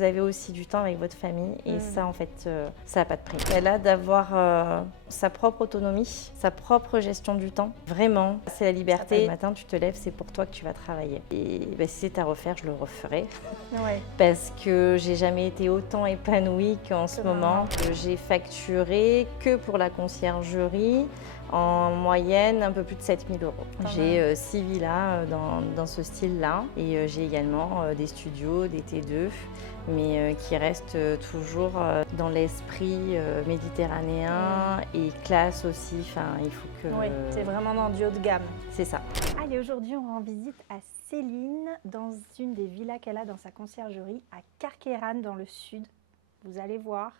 vous avez aussi du temps avec votre famille et ça, en fait, ça n'a pas de prix. Elle a d'avoir sa propre autonomie, sa propre gestion du temps. Vraiment, c'est la liberté. Le matin, tu te lèves, c'est pour toi que tu vas travailler. Et si c'est à refaire, je le referai. Ouais. Parce que j'ai jamais été autant épanouie qu'en ce moment. J'ai facturé que pour la conciergerie en moyenne un peu plus de 7 000 €. J'ai 6 villas dans ce style-là et j'ai également des studios, des T2, mais qui restent toujours dans l'esprit méditerranéen et classe aussi. Enfin, il faut que... Oui, c'est vraiment dans du haut de gamme. C'est ça. Allez, aujourd'hui, on rend visite à Céline dans une des villas qu'elle a dans sa conciergerie à Carqueiranne dans le sud. Vous allez voir,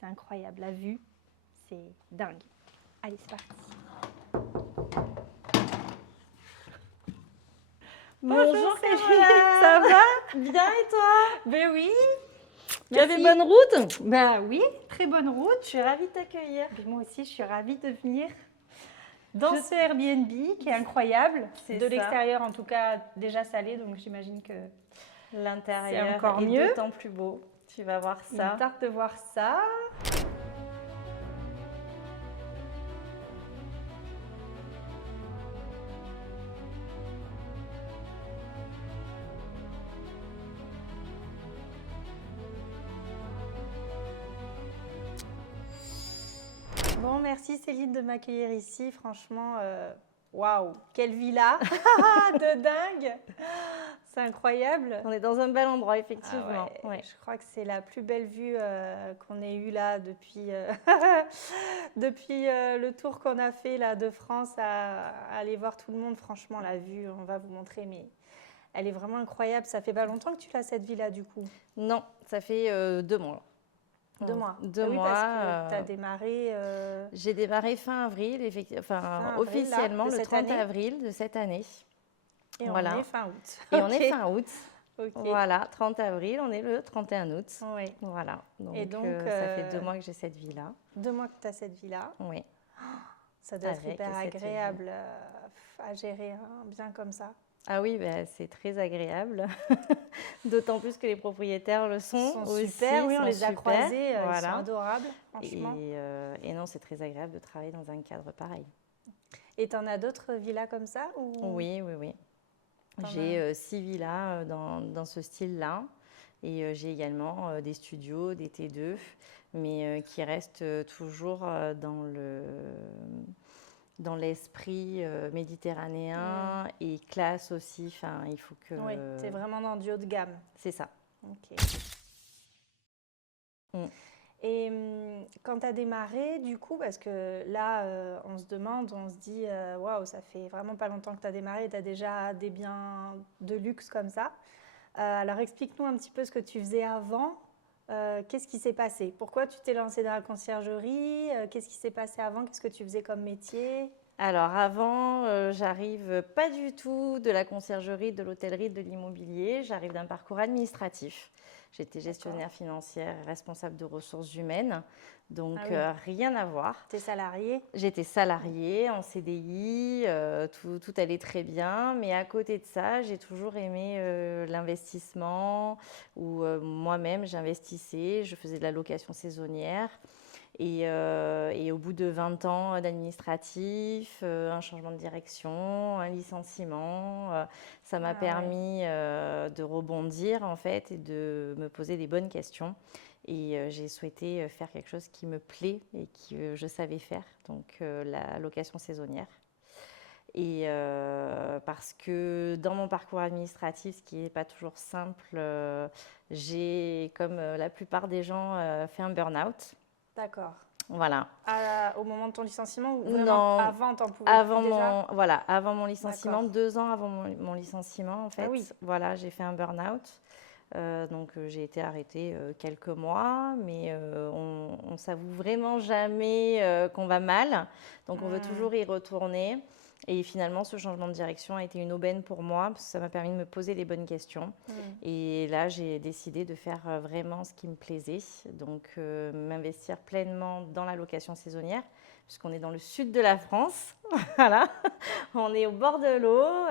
c'est incroyable, la vue, c'est dingue. Allez, c'est parti. Bonjour Céline, ça va? Bien et toi? Ben oui. Tu avais bonne route? Ben oui, très bonne route. Je suis ravie de t'accueillir. Moi aussi, je suis ravie de venir dans ce Airbnb qui est incroyable. De l'extérieur, en tout cas, déjà salé, donc j'imagine que l'intérieur c'est encore est mieux. D'autant plus beau. Tu vas voir ça. Il me tarde de voir ça. Bon, merci Céline de m'accueillir ici. Franchement, waouh, quelle villa de dingue! C'est incroyable. On est dans un bel endroit, effectivement. Ah ouais. Je crois que c'est la plus belle vue qu'on ait eue là depuis, depuis le tour qu'on a fait là, de France à aller voir tout le monde. Franchement, la vue, on va vous montrer, mais elle est vraiment incroyable. Ça fait pas longtemps que tu l'as cette villa du coup? Non, ça fait 2 mois. 2 mois. Deux oui, mois. Parce que tu as démarré. J'ai démarré fin avril, officiellement là, le 30 avril de cette année. Et on est fin août. Et on est fin août. Okay. Voilà, 30 avril, on est le 31 août. Oui. Voilà. Donc, et donc ça fait 2 mois que j'ai cette vie-là. 2 mois que tu as cette vie-là. Oui. Ça doit être hyper agréable à gérer bien comme ça. Ah oui, bah, c'est très agréable. D'autant plus que les propriétaires le sont aussi. Super, oui, on les a croisés, ils sont adorables, franchement. Et non, c'est très agréable de travailler dans un cadre pareil. Et tu en as d'autres villas comme ça ou... Oui. J'ai 6 villas dans ce style-là. Et j'ai également des studios, des T2, mais qui restent toujours dans l'esprit méditerranéen et classe aussi. Enfin, il faut que... Oui, c'est vraiment dans du haut de gamme. C'est ça. Ok. Et quand tu as démarré, du coup, parce que là, on se demande, on se dit, waouh, ça fait vraiment pas longtemps que tu as démarré, tu as déjà des biens de luxe comme ça. Alors, explique-nous un petit peu ce que tu faisais avant. Qu'est-ce qui s'est passé? Pourquoi tu t'es lancée dans la conciergerie? Qu'est-ce qui s'est passé avant? Qu'est-ce que tu faisais comme métier? Alors avant, j'arrive pas du tout de la conciergerie, de l'hôtellerie, de l'immobilier. J'arrive d'un parcours administratif. J'étais gestionnaire financière et responsable de ressources humaines. Donc rien à voir. Tu es salariée? J'étais salariée en CDI, tout allait très bien. Mais à côté de ça, j'ai toujours aimé l'investissement où moi-même j'investissais, je faisais de la location saisonnière. Et au bout de 20 ans d'administratif, un changement de direction, un licenciement, ça m'a permis de rebondir en fait et de me poser des bonnes questions. Et j'ai souhaité faire quelque chose qui me plaît et que je savais faire, donc la location saisonnière. Et parce que dans mon parcours administratif, ce qui n'est pas toujours simple, j'ai, comme la plupart des gens, fait un burn-out. D'accord. Voilà. Au moment de ton licenciement ou vraiment avant, t'en pouvais plus déjà? Avant mon licenciement, 2 ans avant mon licenciement, en fait. Ah oui. Voilà, j'ai fait un burn-out. Donc, j'ai été arrêtée quelques mois, mais on ne s'avoue vraiment jamais qu'on va mal. Donc, on veut toujours y retourner. Et finalement, ce changement de direction a été une aubaine pour moi parce que ça m'a permis de me poser les bonnes questions. Et là, j'ai décidé de faire vraiment ce qui me plaisait, donc m'investir pleinement dans la location saisonnière, puisqu'on est dans le sud de la France. Voilà, on est au bord de l'eau,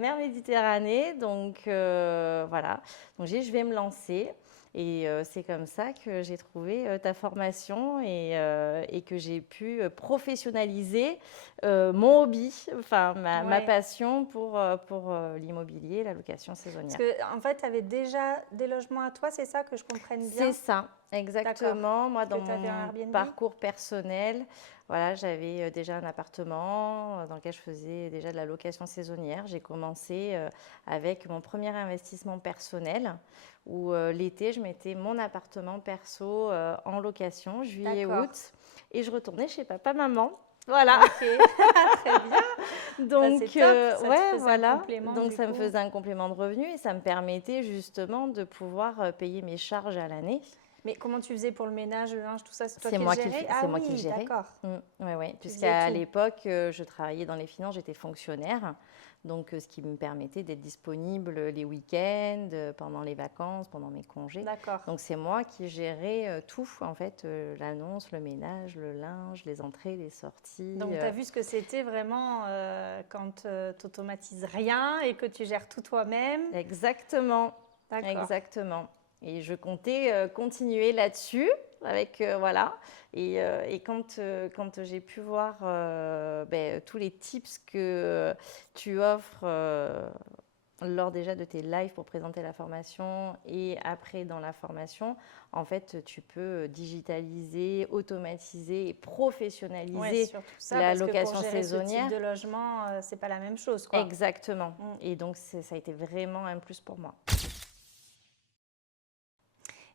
mer Méditerranée. Donc voilà, donc j'ai dit, je vais me lancer. Et c'est comme ça que j'ai trouvé ta formation et que j'ai pu professionnaliser mon hobby, enfin ma Ouais. passion pour l'immobilier, la location Parce saisonnière. que en fait, tu avais déjà des logements à toi, c'est ça que je comprenne C'est bien? ça, D'accord. exactement. Moi, Que dans tu avais un mon Airbnb? parcours personnel, voilà, j'avais déjà un appartement dans lequel je faisais déjà de la location saisonnière. J'ai commencé avec mon premier investissement personnel où l'été, je mettais mon appartement perso en location, D'accord. juillet-août, et je retournais chez papa-maman. Voilà. Ok, très bien. Bah, c'est Donc, top, ça te ouais, faisait un voilà. complément Donc, du ça me coup. faisait un complément de revenu et ça me permettait justement de pouvoir payer mes charges à l'année. Mais comment tu faisais pour le ménage, le linge, tout ça, c'est toi C'est qui le moi qui gérais? c'est Ah moi qui le oui, gérais. d'accord. Ouais, ouais. Tu faisais Puisqu'à tout. l'époque, je travaillais dans les finances, j'étais fonctionnaire. Donc, ce qui me permettait d'être disponible les week-ends, pendant les vacances, pendant mes congés. D'accord. Donc, c'est moi qui gérais tout, en fait, l'annonce, le ménage, le linge, les entrées, les sorties. Donc, tu as vu ce que c'était vraiment quand tu n'automatises rien et que tu gères tout toi-même. Exactement, D'accord. exactement. Et je comptais continuer là-dessus avec voilà. Et quand j'ai pu voir tous les tips que tu offres lors déjà de tes lives pour présenter la formation et après dans la formation, en fait, tu peux digitaliser, automatiser et Ouais, professionnaliser surtout ça, la parce que pour location gérer ce type saisonnière. de logement, c'est pas la même chose, quoi. Exactement. Mm. Et donc, ça a été vraiment un plus pour moi.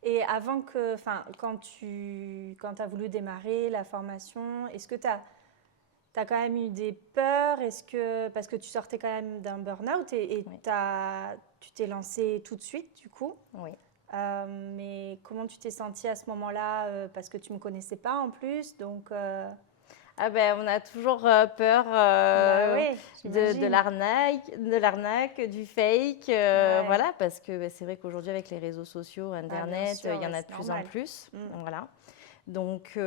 Et avant que, enfin, quand as voulu démarrer la formation, est-ce que tu as quand même eu des peurs? Parce que tu sortais quand même d'un burn-out et Oui. tu t'es lancé tout de suite, du coup. Oui. Mais comment tu t'es sentie à ce moment-là? Parce que tu me connaissais pas en plus, donc Ah ben, on a toujours peur bah oui, de j'imagine. l'arnaque, du fake, Ouais, voilà, parce que c'est vrai qu'aujourd'hui avec les réseaux sociaux, ah, bien Internet, sûr, il y en ouais, a de c'est plus en normal. plus, Mm. voilà. Donc,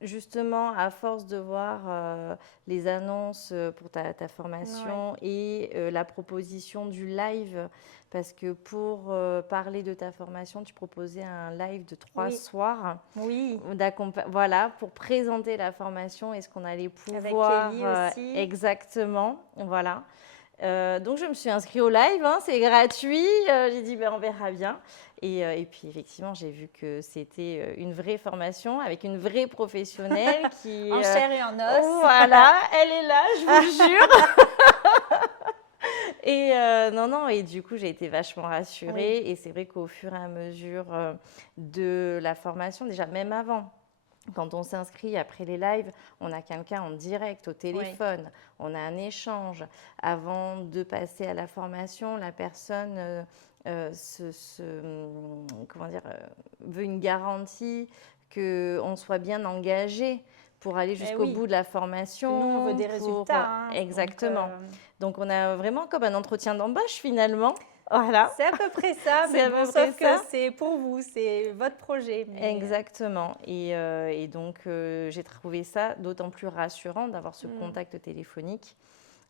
justement, à force de voir les annonces pour ta Ouais. formation et la proposition du live, parce que pour parler de ta formation, tu proposais un live de 3 Oui, soirs, oui, voilà, pour présenter la formation et ce qu'on allait avec pouvoir Kelly aussi. exactement, voilà. Donc je me suis inscrite au live, hein, c'est gratuit. J'ai dit ben, on verra bien. Et puis effectivement, j'ai vu que c'était une vraie formation avec une vraie professionnelle qui, En chair et en os. voilà, elle est là, je vous le jure. Et non, non, et du coup, j'ai été vachement Oui, rassurée. Et c'est vrai qu'au fur et à mesure de la formation, déjà même avant, quand on s'inscrit après les lives, on a quelqu'un en direct au oui. téléphone, on a un échange. Avant de passer à la formation, la personne comment dire, veut une garantie qu'on soit bien engagé pour aller Eh jusqu'au oui, bout de la parce que nous, on veut formation. des résultats, hein, donc Exactement. Donc, on a vraiment comme un entretien d'embauche finalement. Voilà, c'est à peu près ça, c'est mais à bon, peu près sauf que ça. c'est pour vous, c'est votre projet. Mais Exactement. Et donc, j'ai trouvé ça d'autant plus rassurant d'avoir ce hmm, contact téléphonique.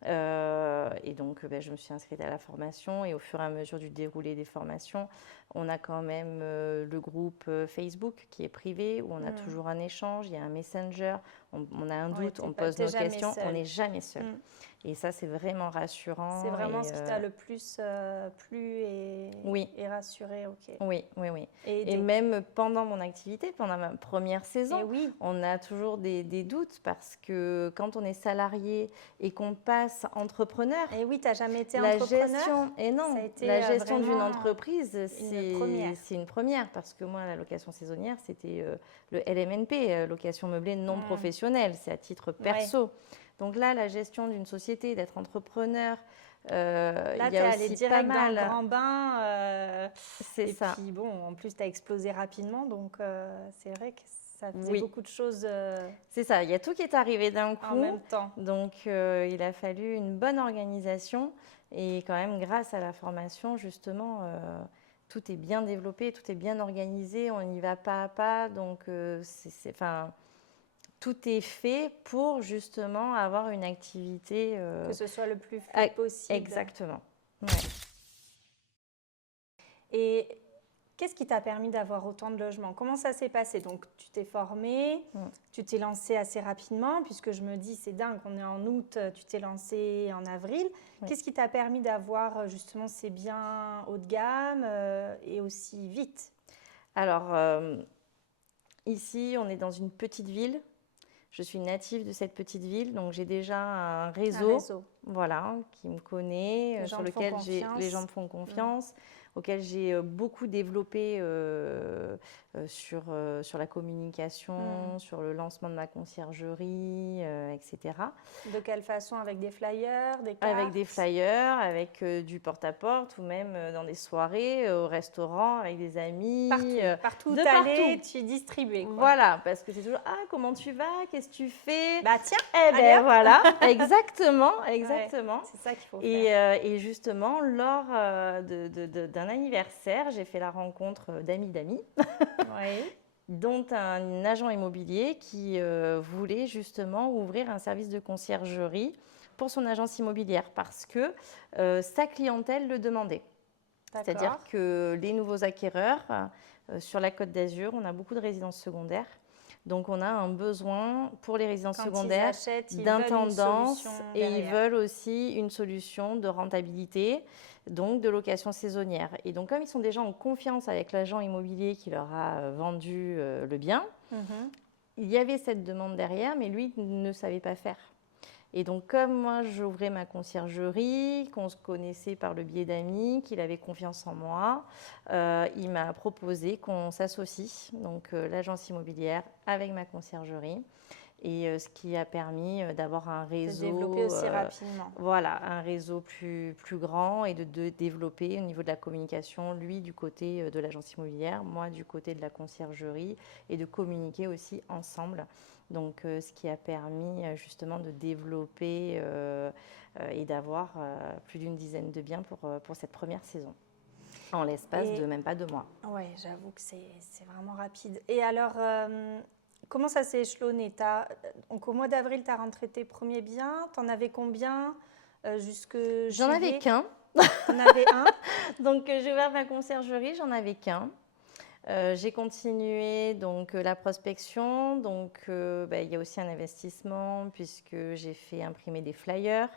Et donc, je me suis inscrite à la formation et au fur et à mesure du déroulé des formations, on a quand même le groupe Facebook qui est privé où on a hmm. toujours un échange, il y a un messenger, on a un Ouais, doute, on pose t'es nos jamais questions, on seule. n'est jamais seul. Hmm. Et ça, c'est vraiment C'est rassurant. vraiment Et ce qui t'a le plus plu oui, et rassuré, ok. oui, oui, oui. Et Et aidé. même pendant mon activité, pendant ma première Et saison, oui, on a toujours des doutes parce que quand on est salarié et qu'on passe entrepreneur, et oui, t'as jamais été la entrepreneur? gestion, et Ça a non, la été gestion d'une vraiment entreprise, une première. c'est une première parce que moi, la location saisonnière, c'était le LMNP, location meublée non Hmm. professionnelle, c'est à titre Ouais. perso. Donc là, la gestion d'une société, d'être entrepreneur, il Là, y tu es a allé aussi pas direct dans le mal, grand bain. c'est Et ça. puis, bon, en plus, tu as explosé rapidement. Donc, c'est vrai que ça faisait Oui, beaucoup de choses c'est ça. Il y a tout qui est arrivé d'un en coup. même temps. Donc, il a fallu une bonne organisation. Et quand même, grâce à la formation, justement, tout est bien développé, tout est bien organisé. On y va pas à pas. Donc, enfin, tout est fait pour justement avoir une activité. Que ce soit le plus Ah, fluide possible. exactement. Ouais. Et qu'est-ce qui t'a permis d'avoir autant de logements? Comment ça s'est passé? Donc, tu t'es formée, tu t'es lancée assez rapidement, puisque je me dis, c'est dingue, on est en août, tu t'es lancée en avril. Oui. Qu'est-ce qui t'a permis d'avoir justement ces biens haut de gamme et aussi vite? Alors, ici, on est dans une petite ville. Je suis native de cette petite ville, donc j'ai déjà un réseau, voilà, qui me connaît, sur lequel les gens me font confiance, auquel j'ai beaucoup développé sur la communication, sur le lancement de ma conciergerie, etc. De quelle façon? Avec des flyers, des cartes? Avec des flyers, avec du porte-à-porte ou même dans des soirées, au restaurant, avec des amis. Partout où t'allais, tu distribuais, quoi. Voilà, parce que c'est toujours « Ah, comment tu vas? Qu'est-ce que tu fais ?» Bah tiens, Eh bien voilà, exactement, exactement. Ouais, c'est ça qu'il faut faire. Et justement, lors d'un anniversaire, j'ai fait la rencontre d'amis d'amis, Oui. dont un agent immobilier qui voulait justement ouvrir un service de conciergerie pour son agence immobilière parce que sa clientèle le demandait. C'est-à-dire que les nouveaux acquéreurs, sur la Côte d'Azur, on a beaucoup de résidences secondaires. Donc, on a un besoin pour les résidences secondaires d'intendance et ils veulent aussi une solution de rentabilité, donc de location saisonnière. Et donc, comme ils sont déjà en confiance avec l'agent immobilier qui leur a vendu le bien, il y avait cette demande derrière, mais lui ne savait pas faire. Et donc, comme moi, j'ouvrais ma conciergerie, qu'on se connaissait par le biais d'amis, qu'il avait confiance en moi, il m'a proposé qu'on s'associe, donc l'agence immobilière avec ma conciergerie. Et ce qui a permis d'avoir un réseau. De développer aussi rapidement. Voilà, un réseau plus grand et de développer au niveau de la communication, lui du côté de l'agence immobilière, moi du côté de la conciergerie, et de communiquer aussi ensemble. Donc, ce qui a permis justement de développer et d'avoir plus d'une dizaine de biens pour cette première saison, en l'espace de même pas 2 mois. Oui, j'avoue que c'est vraiment rapide. Et alors, comment ça s'est échelonné? Donc, au mois d'avril, tu as rentré tes premiers biens. Tu en avais combien jusque J'en avais qu'un. Tu en avais un. Donc, j'ai ouvert ma conciergerie, j'en avais qu'un. J'ai continué donc la prospection, donc il y a aussi un investissement puisque j'ai fait imprimer des flyers,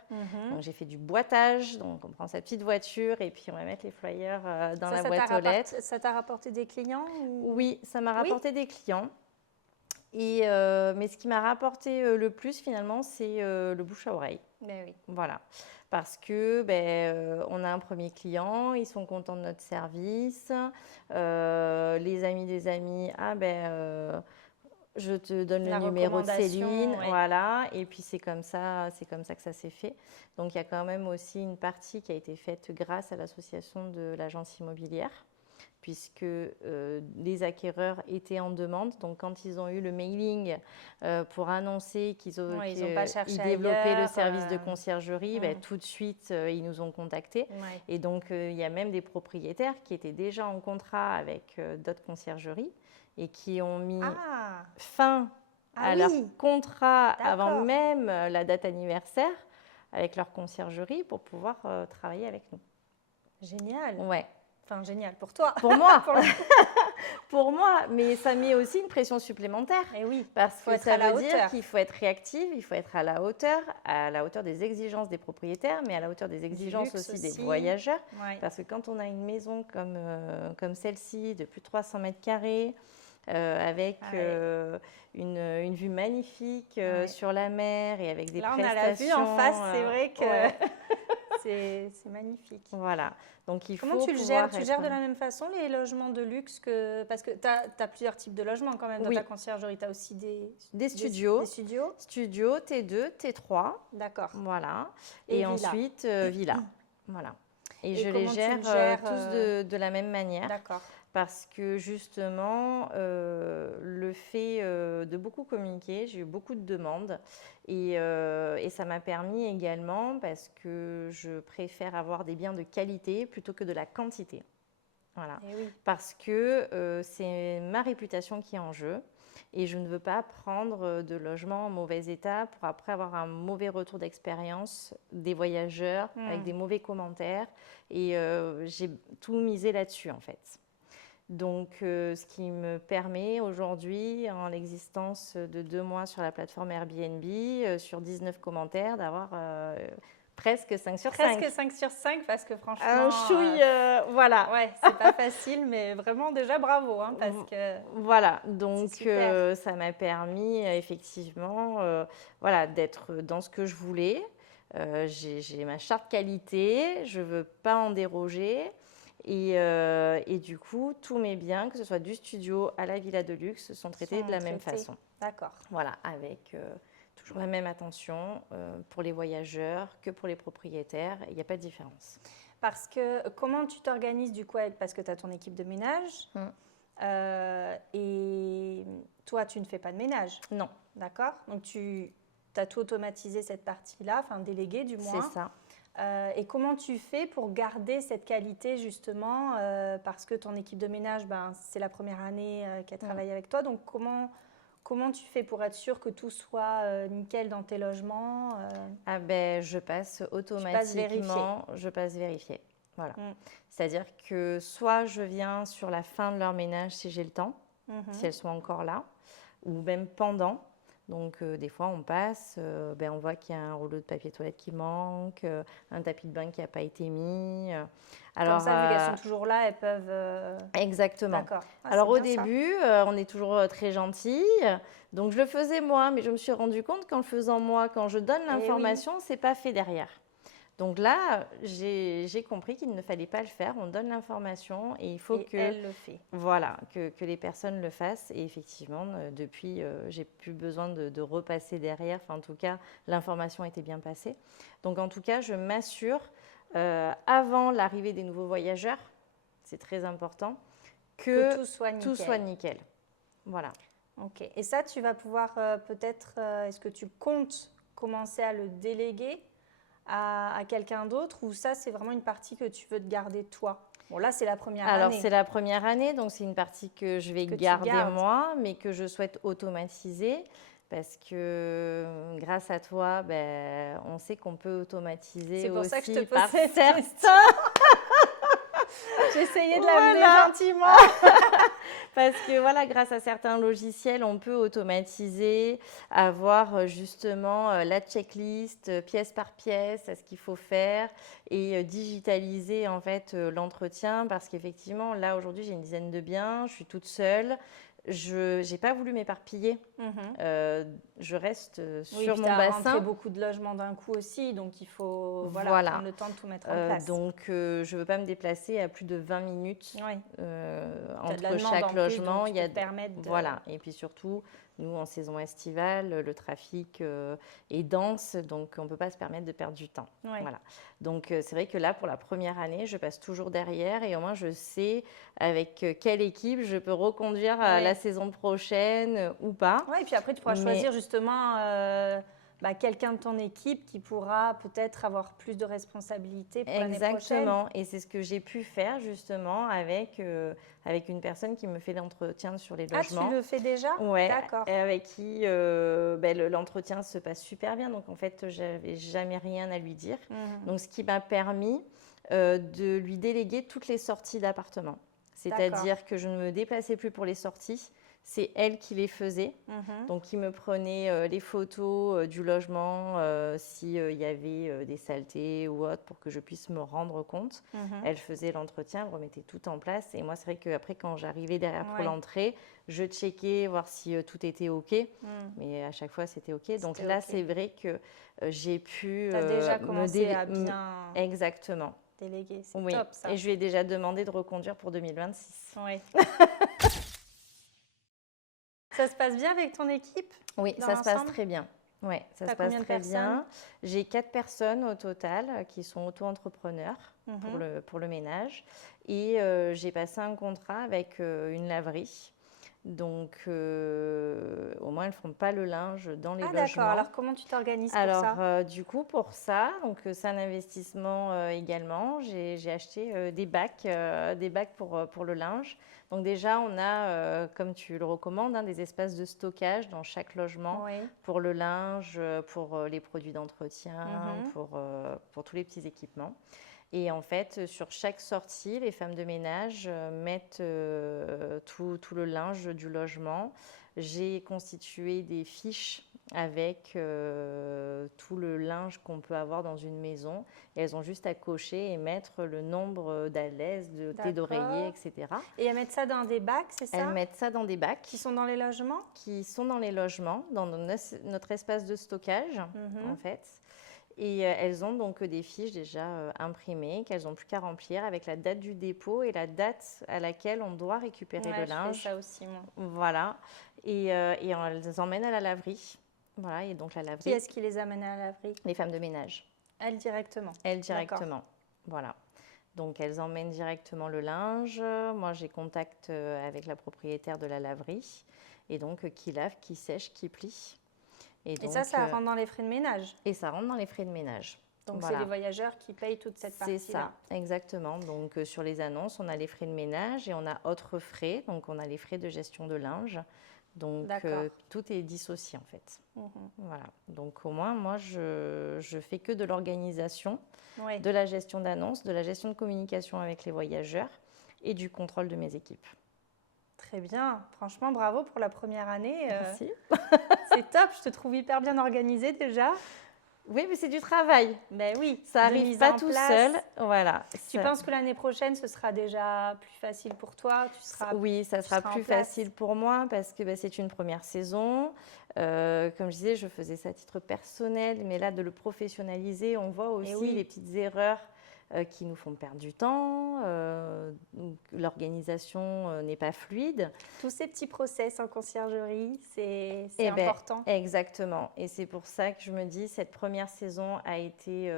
donc j'ai fait du boitage, donc on prend sa petite voiture et puis on va mettre les flyers dans la boîte aux lettres. Ça t'a rapporté des clients ou... Oui, ça m'a rapporté des clients. Et, mais ce qui m'a rapporté le plus finalement, c'est le bouche à oreille. Ben oui. Voilà, parce que on a un premier client, ils sont contents de notre service, les amis des amis, je te donne le numéro de Céline, voilà, et puis c'est comme ça que ça s'est fait. Donc il y a quand même aussi une partie qui a été faite grâce à l'association de l'agence immobilière, puisque les acquéreurs étaient en demande. Donc, quand ils ont eu le mailing pour annoncer qu'ils développaient le service de conciergerie, tout de suite, ils nous ont contactés. Ouais. Et donc, il y a même des propriétaires qui étaient déjà en contrat avec d'autres conciergeries et qui ont mis fin à leur contrat avant même la date anniversaire avec leur conciergerie pour pouvoir travailler avec nous. Génial. Ouais. Enfin, génial pour toi. Pour moi. Pour moi, mais ça met aussi une pression supplémentaire. Et oui, parce que ça veut dire qu'il faut être réactive, il faut être à la hauteur des exigences des propropriétaires, mais à la hauteur des exigences aussi des voyageurs. Ouais. Parce que quand on a une maison comme celle-ci, de plus de 300 mètres carrés, avec une vue magnifique sur la mer et avec des prestations... Là, on a la vue en face, c'est vrai que... C'est magnifique. Voilà. Donc, comment tu le gères? Tu gères de la même façon les logements de luxe parce que tu as plusieurs types de logements quand même dans ta conciergerie. Tu as aussi des studios. Des studios. Studios, T2, T3. D'accord. Voilà. Et ensuite, villa. Voilà. Et je les gère tous de la même manière. D'accord. Parce que justement, le fait de beaucoup communiquer, j'ai eu beaucoup de demandes et ça m'a permis également, parce que je préfère avoir des biens de qualité plutôt que de la quantité. Voilà. Parce que c'est ma réputation qui est en jeu. et je ne veux pas prendre de logement en mauvais état pour après avoir un mauvais retour d'expérience des voyageurs avec des mauvais commentaires. Et j'ai tout misé là-dessus en fait. Donc, ce qui me permet aujourd'hui, en l'existence de 2 mois sur la plateforme Airbnb, sur 19 commentaires, d'avoir presque 5 sur 5. Presque 5 sur 5 parce que franchement, Un chouille, voilà. ouais, c'est pas facile, mais vraiment déjà bravo, hein, parce que Voilà, donc c'est super. ça m'a permis effectivement voilà, d'être dans ce que je voulais. J'ai ma charte qualité, je ne veux pas en déroger. Et du coup, tous mes biens, que ce soit du studio à la villa de luxe, sont traités de la même façon. D'accord. Voilà, avec toujours la même attention pour les voyageurs que pour les propriétaires. Il n'y a pas de différence. Parce que comment tu t'organises du coup parce que tu as ton équipe de ménage et toi, tu ne fais pas de ménage. Non. D'accord. Donc, tu as tout automatisé cette partie-là, enfin délégué du moins. C'est ça. Et comment tu fais pour garder cette qualité justement parce que ton équipe de ménage, c'est la première année qu'elle travaille avec toi. Donc, comment tu fais pour être sûr que tout soit nickel dans tes logements Ah ben, je passe automatiquement, je passe vérifier. Voilà. C'est-à-dire que soit je viens sur la fin de leur ménage si j'ai le temps, si elles sont encore là, ou même pendant. Donc, des fois, on passe, on voit qu'il y a un rouleau de papier toilette qui manque, un tapis de bain qui n'a pas été mis. Alors, comme ça, vu qu'elles sont toujours là, elles peuvent… Exactement. D'accord. Alors, au début, on est toujours très gentil. Donc, je le faisais moi, mais je me suis rendu compte qu'en le faisant moi, quand je donne l'information, ce n'est pas fait derrière. Donc là, j'ai compris qu'il ne fallait pas le faire. On donne l'information et il faut que elle le fait. Voilà, que les personnes le fassent. Et effectivement, depuis, j'ai plus besoin de repasser derrière. Enfin, en tout cas, l'information était bien passée. Donc, en tout cas, je m'assure avant l'arrivée des nouveaux voyageurs, c'est très important, que tout soit nickel. Voilà. Ok. Et ça, tu vas pouvoir peut-être, est-ce que tu comptes commencer à le déléguer à quelqu'un d'autre ou ça, c'est vraiment une partie que tu veux te garder toi? Bon, là, c'est la première année. Alors, c'est la première année, donc c'est une partie que je vais garder moi, mais que je souhaite automatiser parce que grâce à toi, on sait qu'on peut automatiser aussi. C'est pour ça que je te pose cette question. J'essayais de l'amener gentiment. Parce que voilà, grâce à certains logiciels, on peut automatiser, avoir justement la checklist pièce par pièce, ce qu'il faut faire et digitaliser en fait l'entretien parce qu'effectivement, là aujourd'hui, j'ai une dizaine de biens, je suis toute seule. Je n'ai pas voulu m'éparpiller. Je reste sur mon bassin. Tu as rentré beaucoup de logements d'un coup aussi, donc il faut prendre le temps de tout mettre en place. Donc, je ne veux pas me déplacer à plus de 20 minutes entre chaque logement. Il y a Voilà. Et puis surtout, nous, en saison estivale, le trafic est dense, donc on ne peut pas se permettre de perdre du temps. Voilà. Donc, c'est vrai que là, pour la première année, je passe toujours derrière et au moins, je sais avec quelle équipe je peux reconduire la saison prochaine ou pas. Oui, et puis après, tu pourras choisir justement quelqu'un de ton équipe qui pourra peut-être avoir plus de responsabilités pour l'année prochaine. Exactement. Et c'est ce que j'ai pu faire justement avec une personne qui me fait l'entretien sur les logements. Ah, tu le fais déjà? Oui. D'accord. Et avec qui l'entretien se passe super bien. Donc, en fait, je n'avais jamais rien à lui dire. Donc, ce qui m'a permis de lui déléguer toutes les sorties d'appartement. C'est-à-dire que je ne me déplaçais plus pour les sorties. C'est elle qui les faisait. Donc, il me prenait les photos du logement, s'il y avait des saletés ou autre, pour que je puisse me rendre compte. Elle faisait l'entretien, remettait tout en place. Et moi, c'est vrai qu'après, quand j'arrivais derrière pour l'entrée, je checkais, voir si tout était OK. Mais à chaque fois, c'était OK. Donc là, c'est vrai que j'ai pu Tu as déjà commencé à bien Exactement. déléguer. C'est top, ça. Et je lui ai déjà demandé de reconduire pour 2026. Oui. Ça se passe bien avec ton équipe? Oui, ça se passe très bien. Oui, ça se passe très bien. J'ai 4 personnes au total qui sont auto-entrepreneurs pour le ménage. Et j'ai passé un contrat avec une laverie Donc, au moins, elles ne feront pas le linge dans les Ah d'accord, logements. alors comment tu t'organises pour Alors, ça? du coup, pour ça, donc c'est un investissement également. J'ai acheté des bacs pour le linge. Donc déjà, on a, comme tu le recommandes, des espaces de stockage dans chaque logement Oui. pour le linge, pour les produits d'entretien, Mhm. pour tous les petits équipements. Et en fait, sur chaque sortie, les femmes de ménage mettent tout le linge du logement. J'ai constitué des fiches avec tout le linge qu'on peut avoir dans une maison. Et elles ont juste à cocher et mettre le nombre d'alaises, de thé d'oreiller, D'accord. etc. Et à mettre ça dans des bacs, c'est Elles ça? mettent ça dans des bacs Qui sont dans les logements? qui sont dans les logements, dans notre espace de stockage, en Mhm. fait. Et elles ont donc des fiches déjà imprimées qu'elles n'ont plus qu'à remplir avec la date du dépôt et la date à laquelle on doit récupérer le Ouais, je fais linge. ça aussi, moi. Voilà. Et elles les emmènent à la laverie. Voilà. Et donc la Qui laverie, est-ce qui les amène à la laverie? les femmes de ménage. Elles directement. Elles D'accord. directement. Voilà. Donc elles emmènent directement le linge. Moi, j'ai contact avec la propriétaire de la laverie. Et donc qui lave, qui sèche, qui plie. Et Donc, ça rentre dans les frais de ménage. et ça rentre dans les frais de ménage. Donc c'est Voilà. les voyageurs qui payent toute cette C'est partie-là. ça, exactement. Donc sur les annonces, on a les frais de ménage et on a autres frais. Donc on a les frais de gestion de linge. Donc D'accord. tout est dissocié en fait. Mhm. Voilà. Donc au moins, moi, je fais que de l'organisation, Oui. de la gestion d'annonces, de la gestion de communication avec les voyageurs et du contrôle de mes équipes. Très bien. Franchement, bravo pour la première année. Merci. C'est top. Je te trouve hyper bien organisée déjà. Oui, mais c'est du travail. Ben oui. Ça de arrive mise pas en tout place. seul. Voilà. Tu penses que l'année prochaine, ce sera déjà plus facile pour toi? Oui, ça sera seras en plus place. facile pour moi parce que c'est une première saison. Comme je disais, je faisais ça à titre personnel, mais là, de le professionnaliser, on voit aussi oui. les petites erreurs qui nous font perdre du temps. L'organisation n'est pas fluide. Tous ces petits process en conciergerie, c'est Eh ben, important. Exactement. Et c'est pour ça que je me dis, cette première saison a été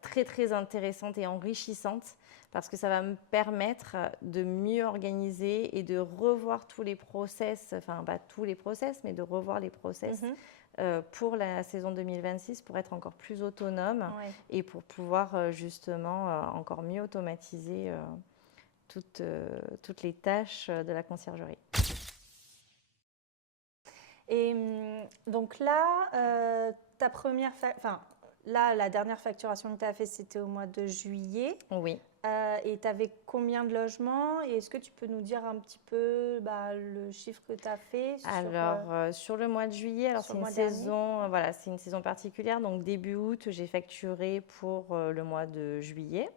très, très intéressante et enrichissante parce que ça va me permettre de mieux organiser et de revoir tous les process, enfin pas tous les process, mais de revoir les process pour la saison 2026 pour être encore plus autonome Ouais. et pour pouvoir justement encore mieux automatiser toutes les tâches de la conciergerie. Et donc là, la dernière facturation que tu as faite, c'était au mois de juillet. Oui. Et tu avais combien de logements? Et est-ce que tu peux nous dire un petit peu le chiffre que tu as fait Alors, sur le mois de juillet, c'est une saison, c'est une saison particulière. Donc, début août, j'ai facturé pour le mois de juillet.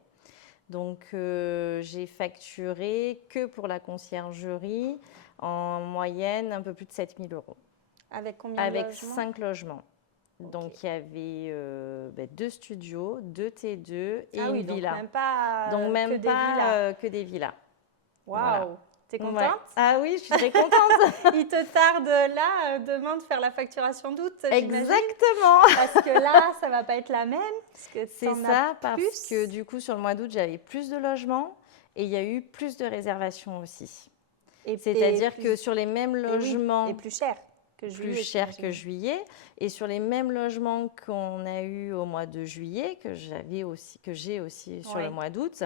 Donc, j'ai facturé que pour la conciergerie, en moyenne, un peu plus de 7 000 €. Avec combien de logements? 5 logements. Okay. Donc, il y avait 2 studios, 2 T2 et une villa. Donc, même pas que des villas. Waouh! Voilà. T'es contente? Ouais. Ah oui, je suis très contente. Il te tarde là, demain, de faire la facturation d'août, Exactement. Parce que là, ça va pas être la même. C'est ça, parce que du coup, sur le mois d'août, j'avais plus de logements et il y a eu plus de réservations aussi. C'est-à-dire que sur les mêmes logements… Et plus cher que juillet. Plus cher que juillet. Et sur les mêmes logements qu'on a eu au mois de juillet, que j'ai aussi sur le mois d'août,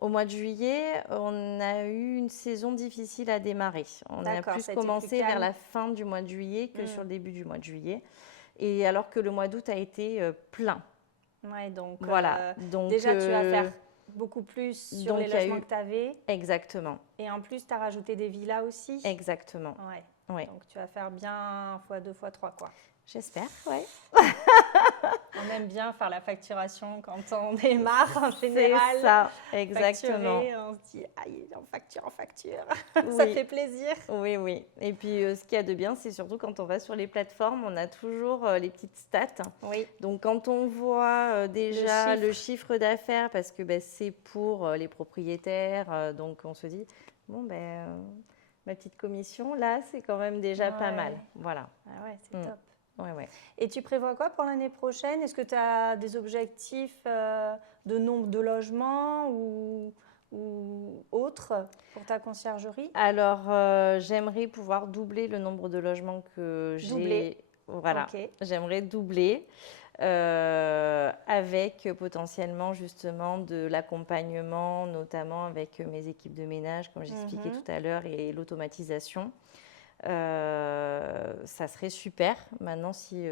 au mois de juillet, on a eu une saison difficile à démarrer. On a plus commencé vers la fin du mois de juillet que sur le début du mois de juillet. Et alors que le mois d'août a été plein. Ouais, donc voilà. déjà, tu vas faire beaucoup plus sur les logements que tu avais. Exactement. Et en plus, tu as rajouté des villas aussi. Exactement. Ouais. Oui. Donc, tu vas faire bien x2, x3, quoi. J'espère, oui. On aime bien faire la facturation quand on démarre, en général. C'est ça, exactement. Facturer, on se dit, aïe, on facture. Oui. Ça fait plaisir. Oui, oui. Et puis, ce qu'il y a de bien, c'est surtout quand on va sur les plateformes, on a toujours les petites stats. Oui. Donc, quand on voit déjà le chiffre d'affaires, parce que c'est pour les propriétaires, donc on se dit, bon, ma petite commission, là, c'est quand même déjà pas mal. Voilà. Ah ouais, c'est top. Ouais, ouais. Et tu prévois quoi pour l'année prochaine? Est-ce que tu as des objectifs de nombre de logements ou ou autre pour ta conciergerie? Alors, j'aimerais pouvoir doubler le nombre de logements que Doubler. j'ai. Voilà, Ok. j'aimerais doubler avec potentiellement justement de l'accompagnement, notamment avec mes équipes de ménage, comme j'expliquais Mhm. tout à l'heure, et l'automatisation. Ça serait super. Maintenant, si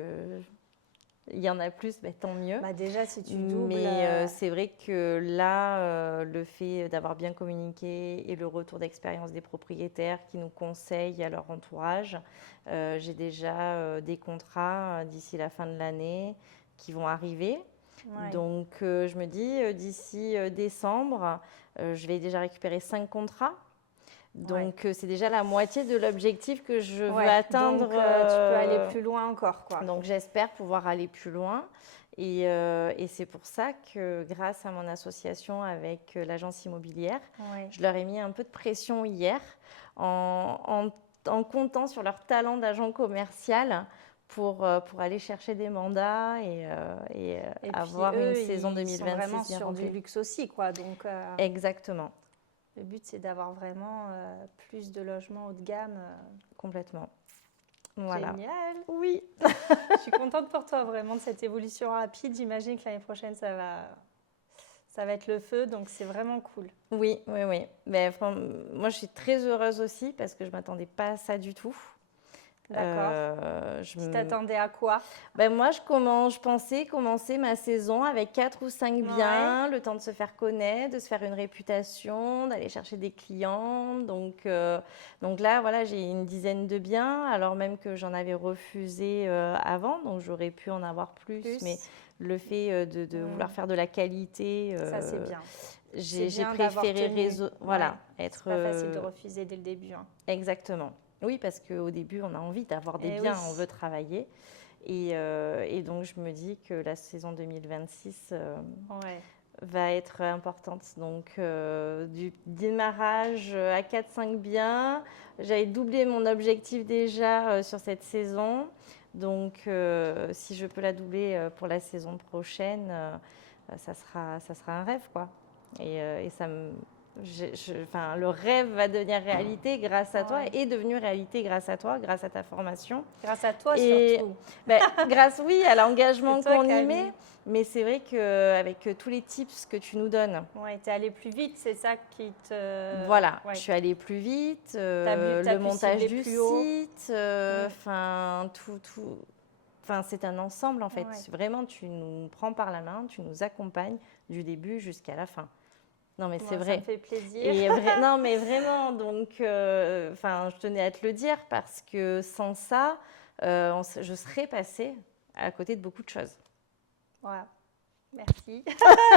il y en a plus, ben, tant mieux. Bah déjà, si tu doubles, Mais c'est vrai que là, le fait d'avoir bien communiqué et le retour d'expérience des propriétaires qui nous conseillent à leur entourage, j'ai déjà des contrats d'ici la fin de l'année qui vont arriver. ouais. Donc, je me dis, d'ici décembre, je vais déjà récupérer 5 contrats. Ouais. Donc, c'est déjà la moitié de l'objectif que je veux Ouais. atteindre. Donc, tu peux aller plus loin encore, quoi. Donc, j'espère pouvoir aller plus loin. Et c'est pour ça que grâce à mon association avec l'agence immobilière, Ouais. je leur ai mis un peu de pression hier en comptant sur leur talent d'agent commercial pour aller chercher des mandats et Et puis avoir une eux, saison ils sont vraiment 2026 bien sur du remplie. luxe aussi, quoi. Donc, Exactement, le but, c'est d'avoir vraiment plus de logements haut de gamme. complètement. Voilà. Génial. Oui. Je suis contente pour toi, vraiment, de cette évolution rapide. J'imagine que l'année prochaine, ça va être le feu. Donc, c'est vraiment cool. Oui, oui, oui. Mais, moi, je suis très heureuse aussi parce que je ne m'attendais pas à ça du tout. D'accord. Je Tu me- t'attendais à quoi? Ben, moi, je pensais commencer ma saison avec 4 ou 5 Ouais. biens, le temps de se faire connaître, de se faire une réputation, d'aller chercher des clients. Donc là, voilà, j'ai une dizaine de biens, alors même que j'en avais refusé avant, donc j'aurais pu en avoir plus. Mais Plus. le fait de vouloir Mm. faire de la qualité, Ça, c'est bien. C'est j'ai bien d'avoir préféré tenu. Ouais. voilà, C'est être pas facile de refuser dès le début, hein. exactement. Oui, parce qu'au début, on a envie d'avoir des Eh biens, oui. on veut travailler. Et donc, je me dis que la saison 2026 Ouais. va être importante. Donc, du démarrage à 4-5 biens, j'avais doublé mon objectif déjà sur cette saison. Donc, si je peux la doubler pour la saison prochaine, ça sera un rêve, quoi. Et ça me, enfin, le rêve va devenir réalité grâce à toi, Ouais. est devenu réalité grâce à toi, grâce à ta formation. Grâce à toi, Et surtout. ben, grâce, oui, à l'engagement C'est toi qu'on qui y as met, mis. mais c'est vrai qu'avec tous les tips que tu nous donnes, Ouais, t'es allé plus vite, c'est ça qui te. voilà, je Ouais. suis allée plus vite, T'as le pu montage cibler du plus haut. site, Mm. enfin, enfin, c'est un ensemble en fait. Ouais. Vraiment, tu nous prends par la main, tu nous accompagnes du début jusqu'à la fin. Non, mais c'est Moi, ça me vrai. fait plaisir. Non, mais vraiment, donc, enfin, je tenais à te le dire parce que sans ça, je serais passée à côté de beaucoup de choses. Voilà. Merci.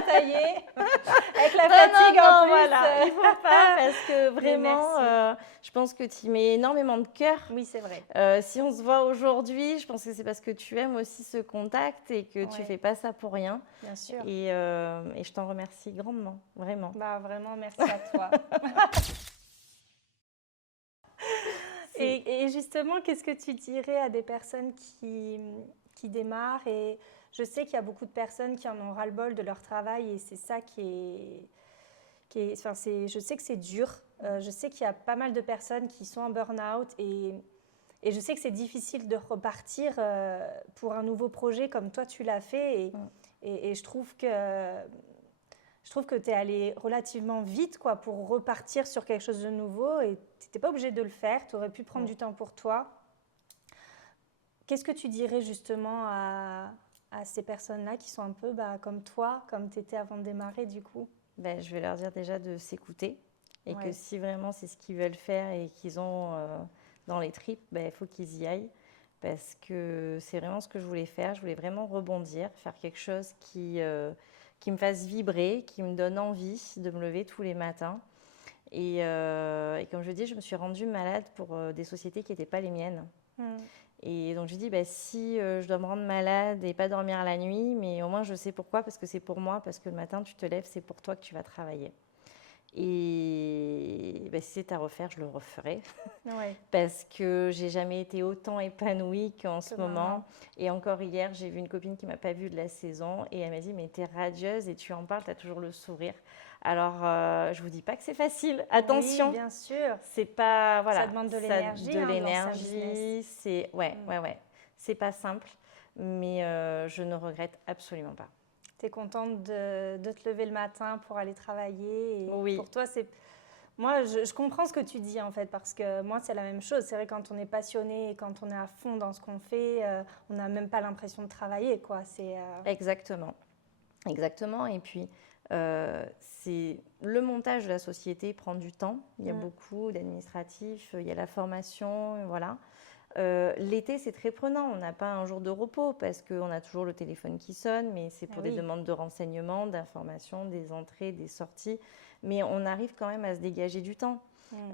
Ça y est. Avec la fatigue en plus. Voilà, il faut pas parce que vraiment, merci. je pense que tu y mets énormément de cœur. Oui, c'est vrai. Si on se voit aujourd'hui, je pense que c'est parce que tu aimes aussi ce contact et que tu Ouais, fais pas ça pour rien. bien sûr. Et je t'en remercie grandement, vraiment. Bah, vraiment, merci à toi. Et justement, qu'est-ce que tu dirais à des personnes qui démarrent? Et je sais qu'il y a beaucoup de personnes qui en ont ras-le-bol de leur travail et c'est ça enfin, je sais que c'est dur. Je sais qu'il y a pas mal de personnes qui sont en burn-out et je sais que c'est difficile de repartir pour un nouveau projet comme toi tu l'as fait. Et je trouve que tu es allé relativement vite quoi, pour repartir sur quelque chose de nouveau et tu n'étais pas obligé de le faire, tu aurais pu prendre du temps pour toi. Qu'est-ce que tu dirais justement à ces personnes-là qui sont un peu comme toi, comme tu étais avant de démarrer du coup? Ben, je vais leur dire déjà de s'écouter et que Ouais. si vraiment c'est ce qu'ils veulent faire et qu'ils ont dans les tripes, ben, il faut qu'ils y aillent parce que c'est vraiment ce que je voulais faire. Je voulais vraiment rebondir, faire quelque chose qui me fasse vibrer, qui me donne envie de me lever tous les matins. Et comme je dis, je me suis rendue malade pour des sociétés qui n'étaient pas les miennes. Et donc, je dis, bah, si je dois me rendre malade et pas dormir la nuit, mais au moins je sais pourquoi, parce que c'est pour moi, parce que le matin, tu te lèves, c'est pour toi que tu vas travailler. Et bah, si c'était à refaire, je le referais. Ouais, Parce que j'ai jamais été autant épanouie qu'en ce que moment. maintenant. Et encore hier, j'ai vu une copine qui m'a pas vue de la saison et elle m'a dit, mais t'es radieuse et tu en parles, t'as toujours le sourire. Alors, je vous dis pas que c'est facile. Oui, Attention, bien sûr. c'est pas, Ça voilà, demande de ça, l'énergie, de hein, de lancer un business. l'énergie, c'est, ouais, Mm. ouais, ouais, c'est pas simple, mais je ne regrette absolument pas. Tu es contente de te lever le matin pour aller travailler. Et Oui, pour toi, c'est... Moi, je comprends ce que tu dis en fait, parce que moi, c'est la même chose. C'est vrai, quand on est passionné et quand on est à fond dans ce qu'on fait, on n'a même pas l'impression de travailler, quoi. exactement. Exactement. Et puis, c'est le montage de la société prend du temps. Il y a Mm. beaucoup d'administratifs, il y a la formation, voilà. L'été, c'est très prenant. On n'a pas un jour de repos parce qu'on a toujours le téléphone qui sonne, mais c'est Ah pour des oui. demandes de renseignements, d'informations, des entrées, des sorties. Mais on arrive quand même à se dégager du temps. Mm.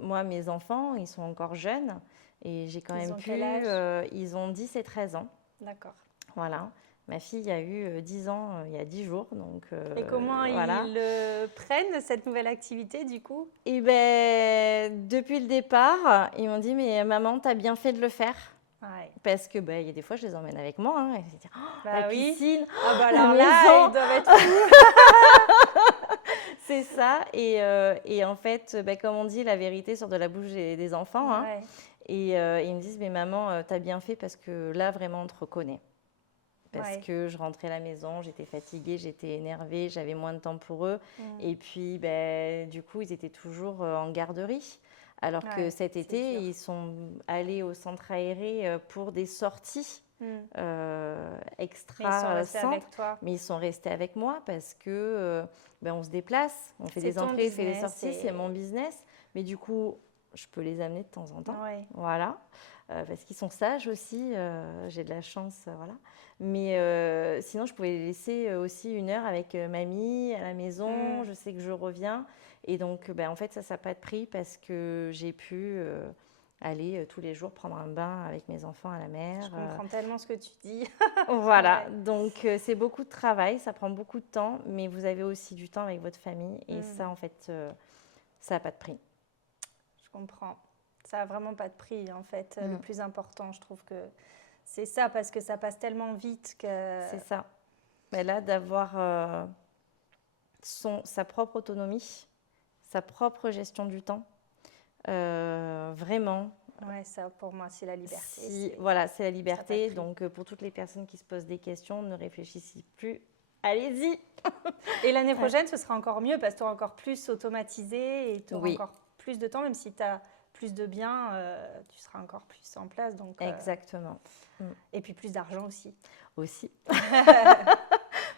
Moi, mes enfants, ils sont encore jeunes et j'ai quand Ils même ont quel pu. âge? Ils ont 10 et 13 ans. D'accord. Voilà. Ma fille a eu 10 ans il y a 10 jours. Donc, Et comment voilà. ils prennent, cette nouvelle activité, du coup? Et ben, depuis le départ, ils m'ont dit, mais maman, t'as bien fait de le faire. Ouais. Parce que ben, il y a des fois, je les emmène avec moi. Hein, et je dis, oh, la Bah oui. piscine, Ah bah la alors là, maison, ils doivent être fous. c'est ça. Et en fait, ben, comme on dit, la vérité sort de la bouche des enfants. Hein. Ouais, Et ils me disent, mais maman, t'as bien fait parce que là, vraiment, on te reconnaît. Parce ouais. que je rentrais à la maison, j'étais fatiguée, j'étais énervée, j'avais moins de temps pour eux. Mm. Et puis, ben, du coup, ils étaient toujours en garderie. Alors que Ouais, cet c'est été, dur. ils sont allés au centre aéré pour des sorties Mm. Mais ils sont extra restés centre. avec toi. Mais ils sont restés avec moi parce que ben, on se déplace, on fait C'est des ton entrées, on fait des business sorties, c'est mon business. Mais du coup, je peux les amener de temps en temps. Ouais. Voilà. Parce qu'ils sont sages aussi, j'ai de la chance, voilà. Mais sinon, je pouvais les laisser aussi 1 heure avec mamie à la maison, Mm. je sais que je reviens. Et donc, ben, en fait, ça n'a pas de prix parce que j'ai pu aller tous les jours prendre un bain avec mes enfants à la mer. Je comprends tellement ce que tu dis. Voilà, Ouais. donc c'est beaucoup de travail, ça prend beaucoup de temps, mais vous avez aussi du temps avec votre famille. Et Mm. ça, en fait, ça n'a pas de prix. Je comprends. Ça a vraiment pas de prix, en fait. Le Mm. plus important, je trouve que c'est ça, parce que ça passe tellement vite que... C'est ça. Mais là, d'avoir sa propre autonomie, sa propre gestion du temps. Vraiment, Ouais, ça, pour moi, c'est la liberté. si, voilà, c'est la pas de liberté. prix. Donc, pour toutes les personnes qui se posent des questions, ne réfléchissez plus. Allez-y. Et l'année prochaine, ce sera encore mieux, parce que tu auras encore plus automatisé et tu auras Oui, encore plus de temps, même si tu as plus de biens, tu seras encore plus en place. Donc, exactement. et puis plus d'argent aussi. Aussi.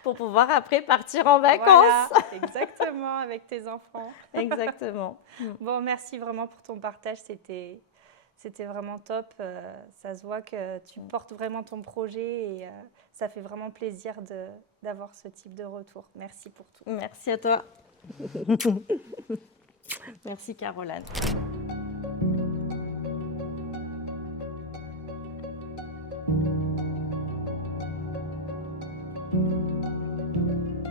Pour pouvoir après partir en vacances. Voilà, exactement, avec tes enfants. Exactement. Bon, merci vraiment pour ton partage, c'était vraiment top. Ça se voit que tu portes vraiment ton projet et ça fait vraiment plaisir d'avoir ce type de retour. Merci pour tout. Merci à toi. Merci Caroline.